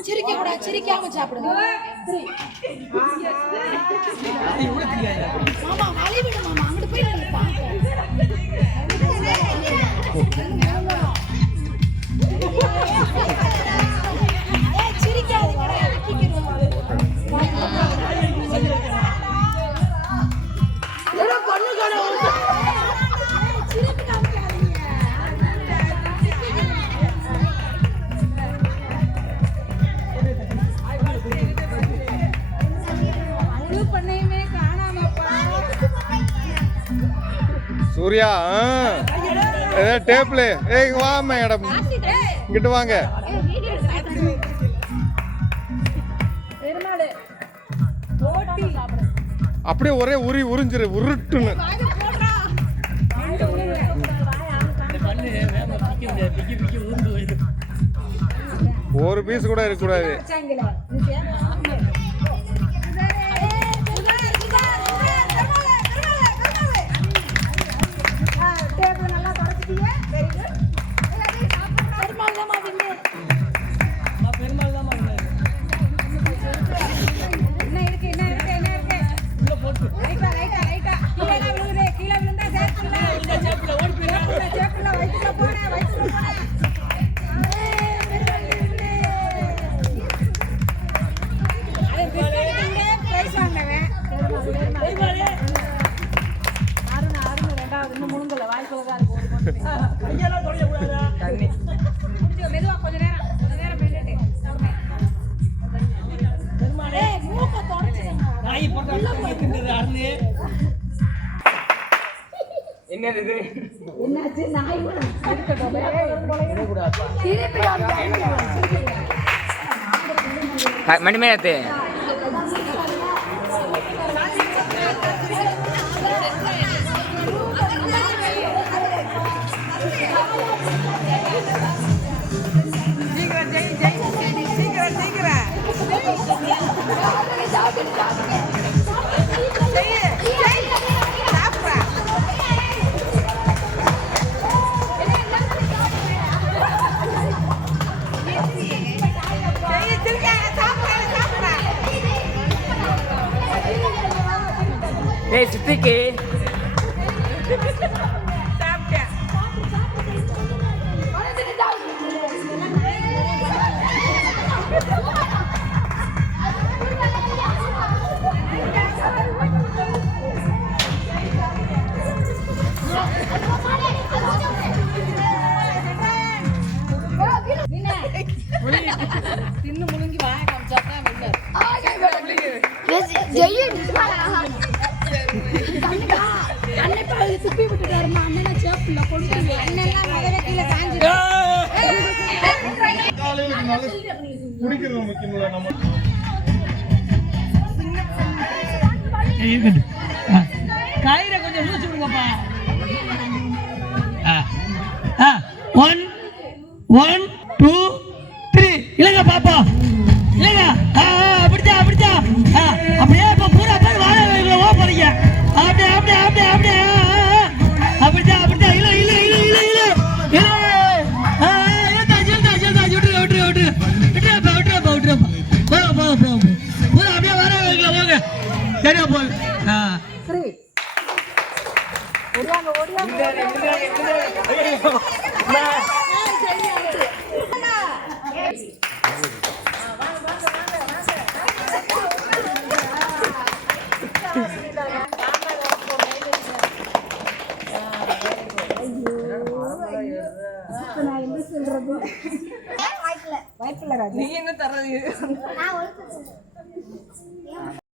சிரிக்க கூடாது சிரிக்காம சாப்பிடுங்க மாமா மாமா. சூர்யா ஆ. ஏ ஏய் வா மேடம். இங்கிட்டு வாங்க. அப்படியே ஒரே உரி உறிஞ்சிரு உருட்டுன்னு. ஒரு பீஸ் கூட இருக்கக்கூடாது. தண்ணி மெதுவா கொஞ்ச நேரம் கொஞ்ச நேரம் மெல்லிட்டு ஏய் மூக்க தொடச்சிடுங்க என்னது இது? என்னாச்சு நாய் கூட இருக்கட்டும் திருப்பி வந்தாங்க. மணிமேகத்து ஏய் சித்திக்கு தின்னு முழுங்கி வாய. அண்ணன் இப்ப அது துப்பி விட்டுட்டாருமா அண்ணனை சேப்புல கொண்டு அண்ணெல்லாம் முதல்ல கீழே சாஞ்சிடும் குடிக்கிறது முக்கியமில்ல நம்ம கயிறை கொஞ்சம் லூசு விடுங்கப்பா ஒன் ஒன் இல்லைங்க பாப்பா. இல்லைங்க. ஆ, ஆ, அப்படித்தான் அப்படித்தான். ஆ, அப்படியே இப்போ பூரா பேர் வாழ ஓ போறீங்க. அப்படியே அப்படியே அப்படியே அப்படியே. ஆ, ஆ, ஆ. அப்படித்தான் அப்படித்தான். இல்ல இல்ல இல்ல இல்ல இல்ல. ஆ, ஆ, இழுத்தாச்சு, சொல்றது வாய்ப்பில்லை. ராஜா. நீ என்ன தர்றது?